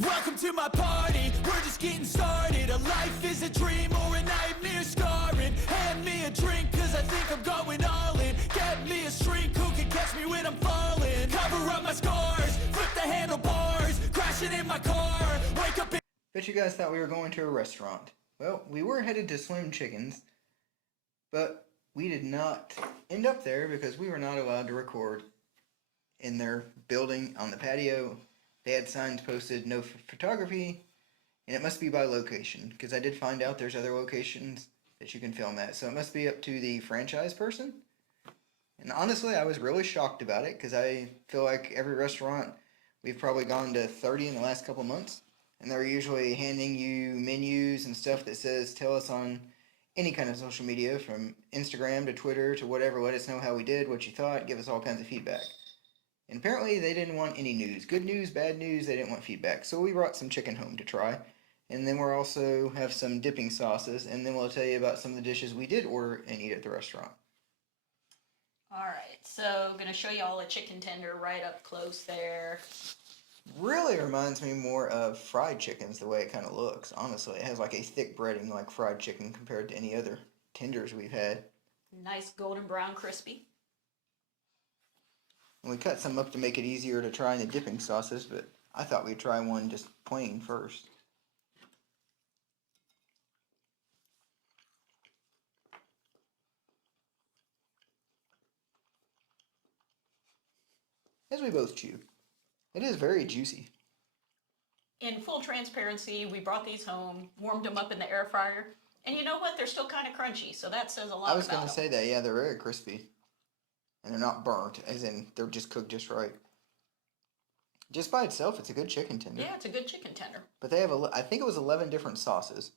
Welcome to my party, we're just getting started. A life is a dream or a nightmare scarring. Hand me a drink cause I think I'm going all in. Get me a shrink who can catch me when I'm falling. Cover up my scars, flip the handlebars, crashing in my car, wake up in... Bet you guys thought we were going to a restaurant. Well, we were headed to Slim Chickens, but we did not end up there because we were not allowed to record in their building on the patio. They had signs posted, no photography, and it must be by location, because I did find out there's other locations that you can film at, so it must be up to the franchise person. And honestly, I was really shocked about it, because I feel like every restaurant, we've probably gone to 30 in the last couple months, and they're usually handing you menus and stuff that says, tell us on any kind of social media, from Instagram to Twitter to whatever, let us know how we did, what you thought, give us all kinds of feedback. And apparently they didn't want any news. Good news, bad news, they didn't want feedback. So we brought some chicken home to try. And then we'll also have some dipping sauces. And then we'll tell you about some of the dishes we did order and eat at the restaurant. Alright, so I'm going to show you all a chicken tender right up close there. Really reminds me more of fried chickens, the way it kind of looks. Honestly, it has like a thick breading like fried chicken compared to any other tenders we've had. Nice golden brown crispy. And we cut some up to make it easier to try in the dipping sauces, but I thought we'd try one just plain first. As we both chew. It is very juicy. In full transparency, we brought these home, warmed them up in the air fryer, and you know what? They're still kind of crunchy, so that says a lot about them. I was going to say that, yeah, they're very crispy. And they're not burnt, as in they're just cooked just right. Just by itself, it's a good chicken tender. Yeah, it's a good chicken tender. But they have, I think it was 11 different sauces.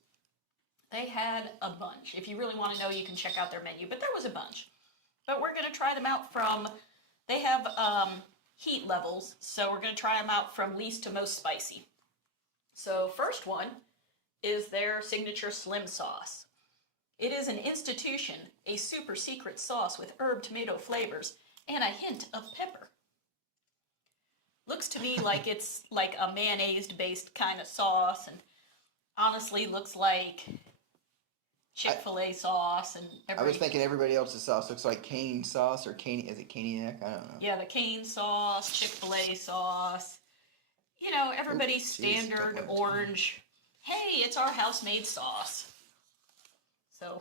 They had a bunch. If you really want to know, you can check out their menu, but there was a bunch. But we're going to try them out from, they have heat levels, so we're going to try them out from least to most spicy. So first one is their signature slim sauce. It is an institution, a super secret sauce with herb tomato flavors and a hint of pepper. Looks to me like it's like a mayonnaise-based kind of sauce, and honestly looks like Chick-fil-A sauce. And I was thinking everybody else's sauce looks like cane sauce, or cane, is it caniac? I don't know. Yeah, the cane sauce, Chick-fil-A sauce. You know, everybody's standard orange. Hey, it's our house-made sauce. So,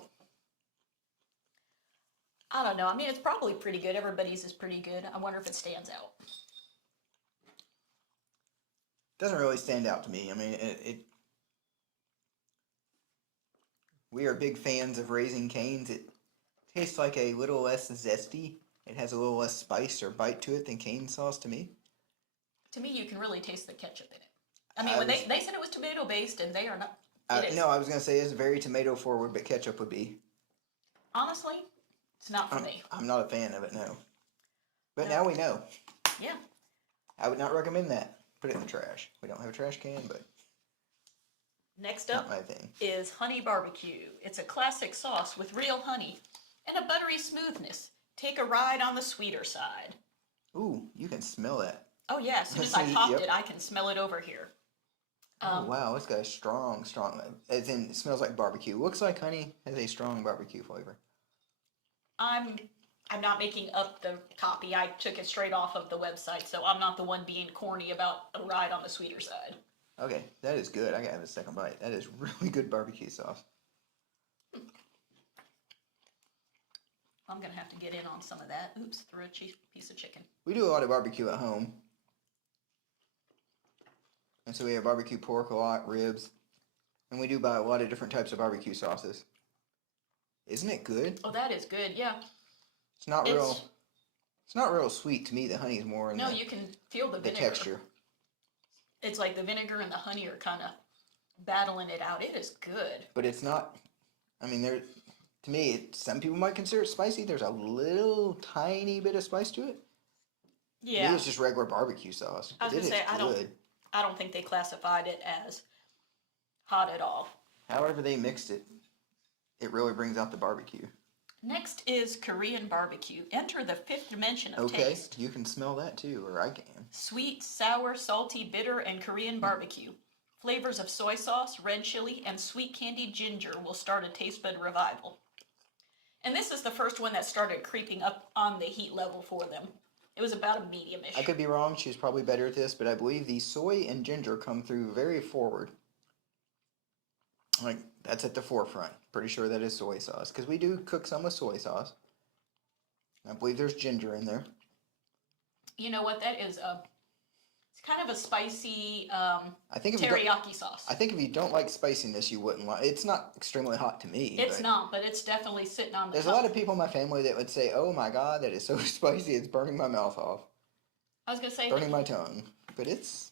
I don't know. I mean, it's probably pretty good. Everybody's is pretty good. I wonder if it stands out. Doesn't really stand out to me. I mean, we are big fans of Raising Cane's. It tastes like a little less zesty. It has a little less spice or bite to it than cane sauce to me. To me, you can really taste the ketchup in it. I mean, when they said it was tomato-based, and they are not. No, I was going to say it's very tomato forward, but ketchup would be. Honestly, it's not for me. I'm not a fan of it, no. But now we know. Yeah. I would not recommend that. Put it in the trash. We don't have a trash can, but Next up not my thing. is honey barbecue. It's a classic sauce with real honey and a buttery smoothness. Take a ride on the sweeter side. Ooh, you can smell that. Oh yeah, as soon as I popped it, I can smell it over here. Oh wow, it's got a strong, as in it smells like barbecue. Looks like honey, has a strong barbecue flavor. I'm not making up the copy. I took it straight off of the website, so I'm not the one being corny about a ride on the sweeter side. Okay, that is good. I gotta have a second bite. That is really good barbecue sauce. I'm gonna have to get in on some of that. Oops, threw a piece of chicken. We do a lot of barbecue at home. And so we have barbecue pork a lot, ribs. And we do buy a lot of different types of barbecue sauces. Isn't it good? Oh, that is good, yeah. It's not real sweet to me. The honey is more in you can feel the vinegar. texture. It's like the vinegar and the honey are kind of battling it out. It is good. But it's not, I mean, to me, some people might consider it spicy. There's a little tiny bit of spice to it. Yeah. Maybe it's just regular barbecue sauce. I was going to say, I don't think they classified it as hot at all. However they mixed it, it really brings out the barbecue. Next is Korean barbecue. Enter the fifth dimension of Okay, taste. you can smell that too, or I can. Sweet, sour, salty, bitter, and Korean barbecue. Flavors of soy sauce, red chili, and sweet candied ginger will start a taste bud revival. And this is the first one that started creeping up on the heat level for them. It was about a medium-ish. I could be wrong. She's probably better at this, but I believe the soy and ginger come through very forward. Like, that's at the forefront. Pretty sure that is soy sauce, because we do cook some with soy sauce. I believe there's ginger in there. You know what that is? It's kind of a spicy I think if teriyaki sauce. I think if you don't like spiciness, you wouldn't like. It's not extremely hot to me. It's not, but it's definitely sitting on the There's top. a lot of people in my family that would say, "Oh my God, that is so spicy! It's burning my mouth off, I was gonna say burning my tongue." But it's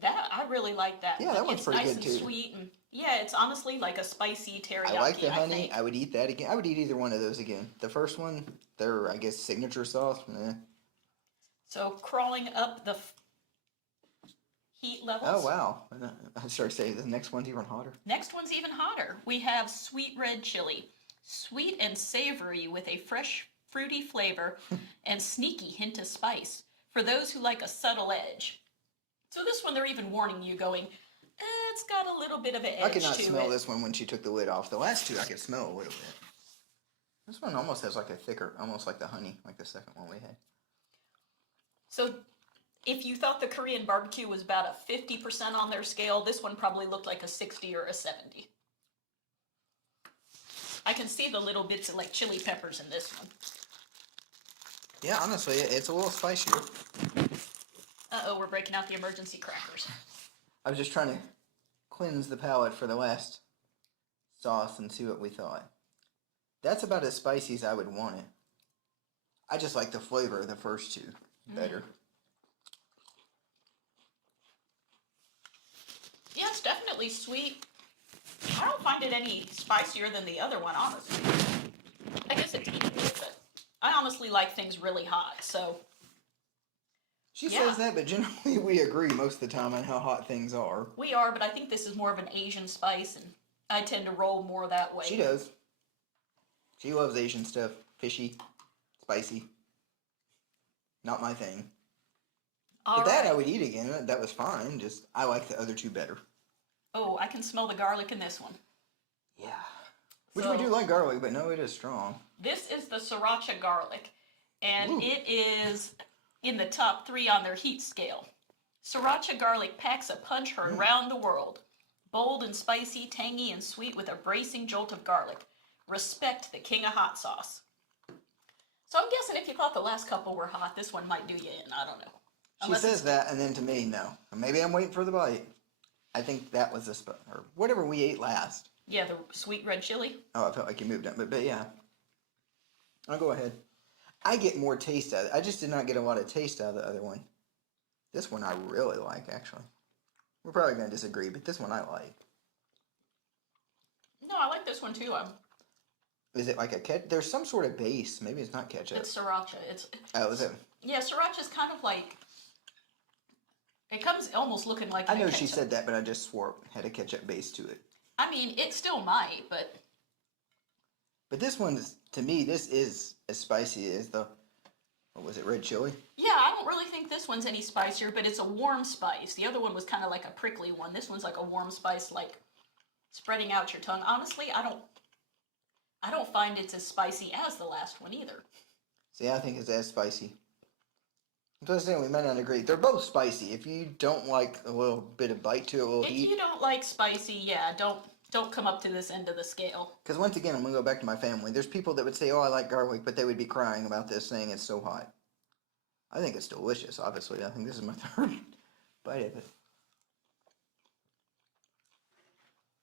that I really like that. Yeah, that one's it's pretty nice good, and too. sweet, and yeah, it's honestly like a spicy teriyaki. I like the honey. think. I would eat that again. I would eat either one of those again. The first one, their I guess signature sauce. So crawling up the heat levels. Oh wow! I started saying the next one's even hotter. Next one's even hotter. We have sweet red chili. Sweet and savory with a fresh, fruity flavor and sneaky hint of spice. For those who like a subtle edge. So this one, they're even warning you going, it's got a little bit of an edge I could not to smell it. this one when she took the lid off. The last two I could smell a little bit. This one almost has like a thicker, almost like the honey, like the second one we had. So if you thought the Korean barbecue was about a 50% on their scale, this one probably looked like a 60 or a 70. I can see the little bits of like chili peppers in this one. Yeah, honestly, it's a little spicier. Uh-oh, we're breaking out the emergency crackers. I was just trying to cleanse the palate for the last sauce and see what we thought. That's about as spicy as I would want it. I just like the flavor of the first two better. Yeah, it's definitely sweet. I don't find it any spicier than the other one, honestly. I guess it's equal, but I honestly like things really hot, so... She Yeah. says that, but generally we agree most of the time on how hot things are. We are, but I think this is more of an Asian spice, and I tend to roll more that way. She does. She loves Asian stuff. Fishy, spicy. Not my thing. All But that I right. would eat again. That was fine. Just, I like the other two better. Oh, I can smell the garlic in this one. Yeah. Which we do So- like garlic, but no, it is strong. This is the sriracha garlic, and Ooh. it is in the top 3 on their heat scale. Sriracha garlic packs a punch heard around the world. Bold and spicy, tangy and sweet with a bracing jolt of garlic. Respect the king of hot sauce. So I'm guessing if you thought the last couple were hot, this one might do you in. I don't know. She Unless says it's- that, and then to me, no. Or maybe I'm waiting for the bite. I think that was or whatever we ate last. Yeah, the sweet red chili. Oh, I felt like you moved on, but yeah. I'll go ahead. I get more taste out of it. I just did not get a lot of taste out of the other one. This one I really like, actually. We're probably going to disagree, but this one I like. No, I like this one too. Is it like a ketchup? There's some sort of base. Maybe it's not ketchup. It's sriracha. It's Oh, is it? yeah, sriracha's kind of like it comes almost looking like I know a she ketchup. said that, but I just swore it had a ketchup base to it. I mean, it still might, but But this one, to me, this is as spicy as the, what was it, red chili? yeah, I don't really think this one's any spicier, but it's a warm spice. The other one was kind of like a prickly one. This one's like a warm spice, like spreading out your tongue. Honestly, I don't find it's as spicy as the last one either. See, I think it's as spicy. I'm just saying, we might not agree. They're both spicy. If you don't like a little bit of bite to it, a little If heat. you don't like spicy, yeah, don't come up to this end of the scale. Because once again, I'm going to go back to my family. There's people that would say, oh, I like garlic, but they would be crying about this, saying it's so hot. I think it's delicious, obviously. I think this is my third bite of it.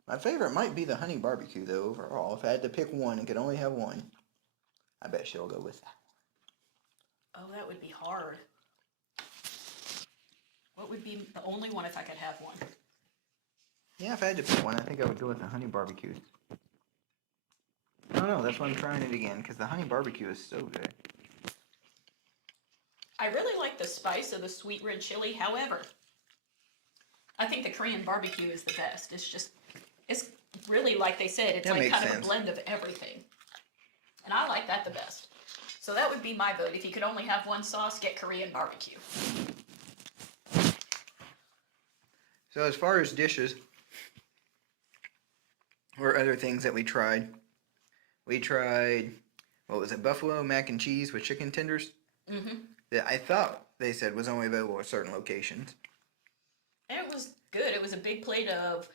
My favorite might be the honey barbecue, though, overall. If I had to pick one and could only have one, I bet she'll go with that. Oh, that would be hard. What would be the only one if I could have one? Yeah, if I had to pick one, I think I would go with the honey barbecue. I don't know, that's why I'm trying it again, because the honey barbecue is so good. I really like the spice of the sweet red chili. However, I think the Korean barbecue is the best. It's really like they said, it's That like makes kind of sense. a blend of everything. And I like that the best. So that would be my vote. If you could only have one sauce, get Korean barbecue. So as far as dishes or other things that we tried, what was it, buffalo mac and cheese with chicken tenders? Mm-hmm. That I thought they said was only available at certain locations. And it was good. It was a big plate of,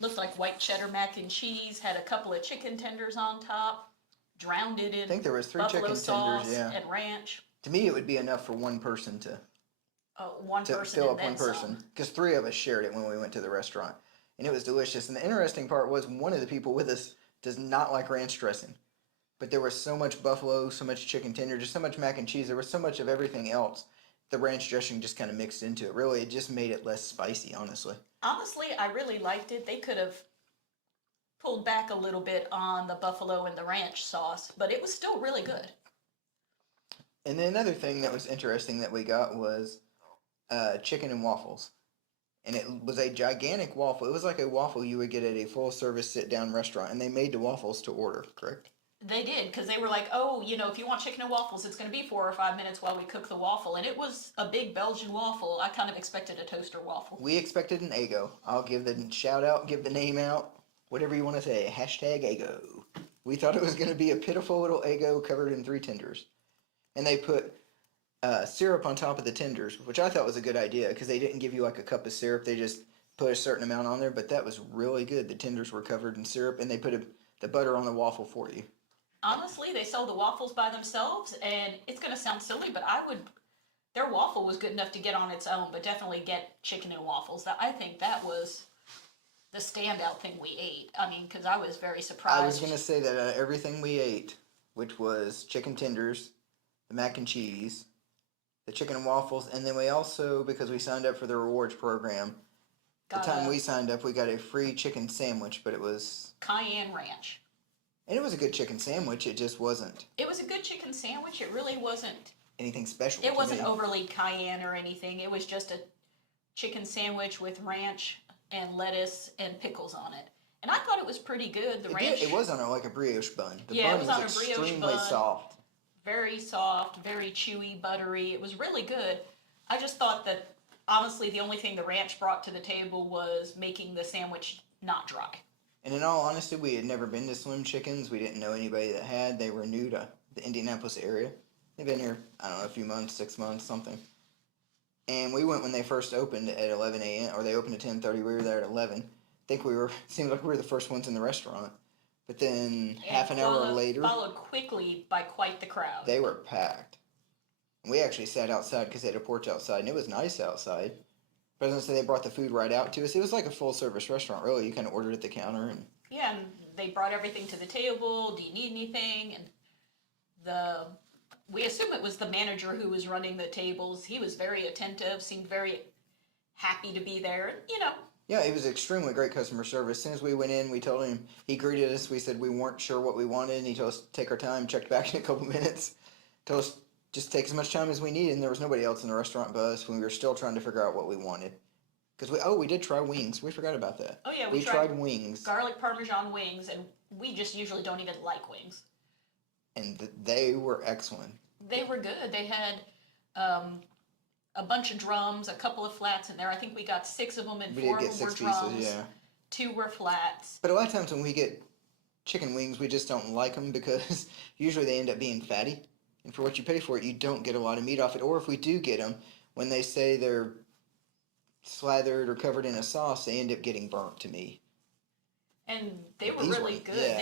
looked like white cheddar mac and cheese, had a couple of chicken tenders on top, drowned it in I think there was 3 buffalo chicken sauce tenders, yeah. and ranch. To me, it would be enough for one person to One person fill and up one then person. some. Because 3 of us shared it when we went to the restaurant. And it was delicious. And the interesting part was one of the people with us does not like ranch dressing. But there was so much buffalo, so much chicken tender, just so much mac and cheese. There was so much of everything else. The ranch dressing just kind of mixed into it. Really, it just made it less spicy, honestly. Honestly, I really liked it. They could have pulled back a little bit on the buffalo and the ranch sauce, but it was still really good. And then another thing that was interesting that we got was chicken and waffles. And it was a gigantic waffle. It was like a waffle you would get at a full-service sit-down restaurant. And they made the waffles to order, correct? They did, because they were like, oh, if you want chicken and waffles, it's going to be 4 or 5 minutes while we cook the waffle. And it was a big Belgian waffle. I kind of expected a toaster waffle. We expected an Eggo. I'll give the shout out, give the name out, whatever you want to say. Hashtag Eggo. We thought it was going to be a pitiful little Eggo covered in 3 tenders. And they put syrup on top of the tenders, which I thought was a good idea because they didn't give you like a cup of syrup. They just put a certain amount on there, but that was really good. The tenders were covered in syrup, and they put the butter on the waffle for you. Honestly, they sell the waffles by themselves, and it's going to sound silly, but their waffle was good enough to get on its own, but definitely get chicken and waffles. I think that was the standout thing we ate. I mean, because I was very surprised. I was going to say that everything we ate, which was chicken tenders, the mac and cheese, the chicken and waffles, and then we also, because we signed up for the rewards program, the time we signed up, we got a free chicken sandwich, but it was cayenne ranch. And it was a good chicken sandwich. It just wasn't. It was a good chicken sandwich. It really wasn't anything special. It wasn't overly cayenne or anything. It was just a chicken sandwich with ranch and lettuce and pickles on it. And I thought it was pretty good. It was on like a brioche bun. The bun it was on a extremely brioche bun. soft. Very soft, very chewy, buttery. It was really good. I just thought that, honestly, the only thing the ranch brought to the table was making the sandwich not dry. And in all honesty, we had never been to Slim Chickens. We didn't know anybody that had. They were new to the Indianapolis area. They've been here, I don't know, a few months, 6 months, something. And we went when they first opened at 11 a.m., or they opened at 10:30. We were there at 11. I think seemed like we were the first ones in the restaurant. But then half an hour later, followed quickly by quite the crowd. They were packed. And we actually sat outside because they had a porch outside, and it was nice outside. But I was going to say they brought the food right out to us. It was like a full-service restaurant, really. You kind of ordered at the counter. And they brought everything to the table. Do you need anything? And we assume it was the manager who was running the tables. He was very attentive, seemed very happy to be there. Yeah, it was extremely great customer service. As soon as we went in, we told him, he greeted us. We said we weren't sure what we wanted, and he told us to take our time, checked back in a couple minutes, told us just take as much time as we needed, and there was nobody else in the restaurant but us when we were still trying to figure out what we wanted. Because we did try wings. We forgot about that. Oh, yeah, we tried wings. Garlic Parmesan wings, and we just usually don't even like wings. And they were excellent. They were good. They had a bunch of drums, a couple of flats in there. I think we got 6 of them, and 4 of them were drums. Pieces, yeah. 2 were flats. But a lot of times when we get chicken wings, we just don't like them because usually they end up being fatty. And for what you pay for it, you don't get a lot of meat off it. Or if we do get them, when they say they're slathered or covered in a sauce, they end up getting burnt to me. And they were really good. Yeah.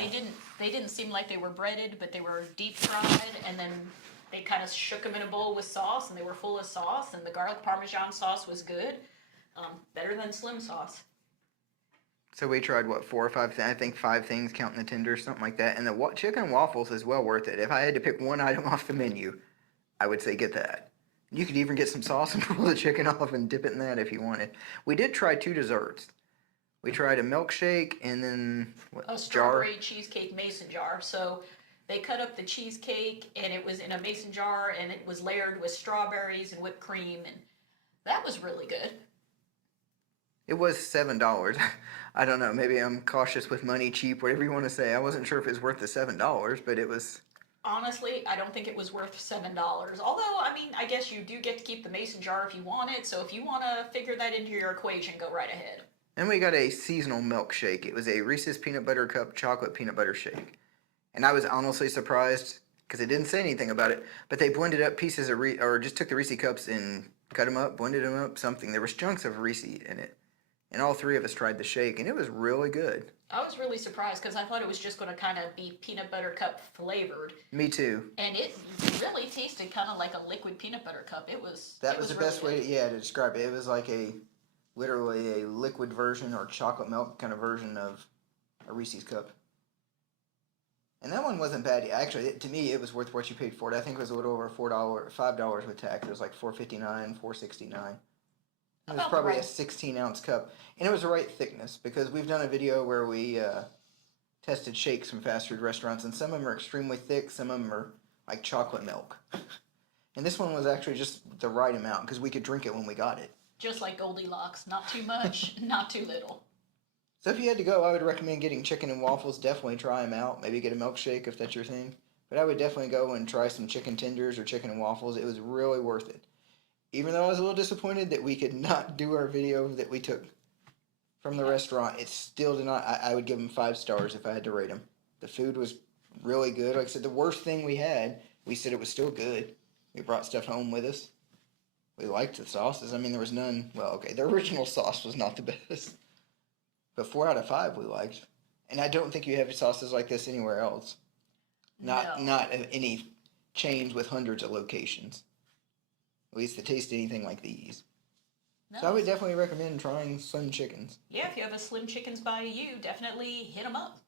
They didn't seem like they were breaded, but they were deep fried, and then they kind of shook them in a bowl with sauce, and they were full of sauce, and the garlic Parmesan sauce was good. Better than Slim sauce. So we tried, 4 or 5 things? I think 5 things, counting the tenders, something like that. And the chicken and waffles is well worth it. If I had to pick one item off the menu, I would say get that. You could even get some sauce and pull the chicken off and dip it in that if you wanted. We did try 2 desserts. We tried a milkshake and then a strawberry cheesecake mason jar. So they cut up the cheesecake, and it was in a mason jar, and it was layered with strawberries and whipped cream, and that was really good. It was $7. I don't know. Maybe I'm cautious with money, cheap, whatever you want to say. I wasn't sure if it was worth the $7, but it was. Honestly, I don't think it was worth $7. Although, I mean, I guess you do get to keep the mason jar if you want it. So if you want to figure that into your equation, go right ahead. And we got a seasonal milkshake. It was a Reese's Peanut Butter Cup chocolate peanut butter shake. And I was honestly surprised because it didn't say anything about it. But they blended up pieces of or just took the Reese cups and cut them up, blended them up, something. There was chunks of Reese in it. And all three of us tried the shake, and it was really good. I was really surprised because I thought it was just going to kind of be peanut butter cup flavored. Me too. And it really tasted kind of like a liquid peanut butter cup. That was the best way to describe it. It was like literally a liquid version or chocolate milk kind of version of a Reese's cup. And that one wasn't bad. Actually, to me, it was worth what you paid for it. I think it was a little over $5 with tax. It was like $4.59, $4.69. It was probably a 16-ounce cup. And it was the right thickness because we've done a video where we tested shakes from fast food restaurants, and some of them are extremely thick, some of them are like chocolate milk. And this one was actually just the right amount because we could drink it when we got it. Just like Goldilocks. Not too much, not too little. So if you had to go, I would recommend getting chicken and waffles. Definitely try them out. Maybe get a milkshake if that's your thing. But I would definitely go and try some chicken tenders or chicken and waffles. It was really worth it. Even though I was a little disappointed that we could not do our video that we took from the restaurant, it still did not. I would give them 5 stars if I had to rate them. The food was really good. Like I said, the worst thing we had, we said it was still good. We brought stuff home with us. We liked the sauces. I mean, there was none. Well, okay, the original sauce was not the best. But 4 out of 5 we liked. And I don't think you have sauces like this anywhere else. Not any chains with hundreds of locations. At least to taste anything like these. No. So I would definitely recommend trying Slim Chickens. Yeah, if you have a Slim Chickens by you, definitely hit them up.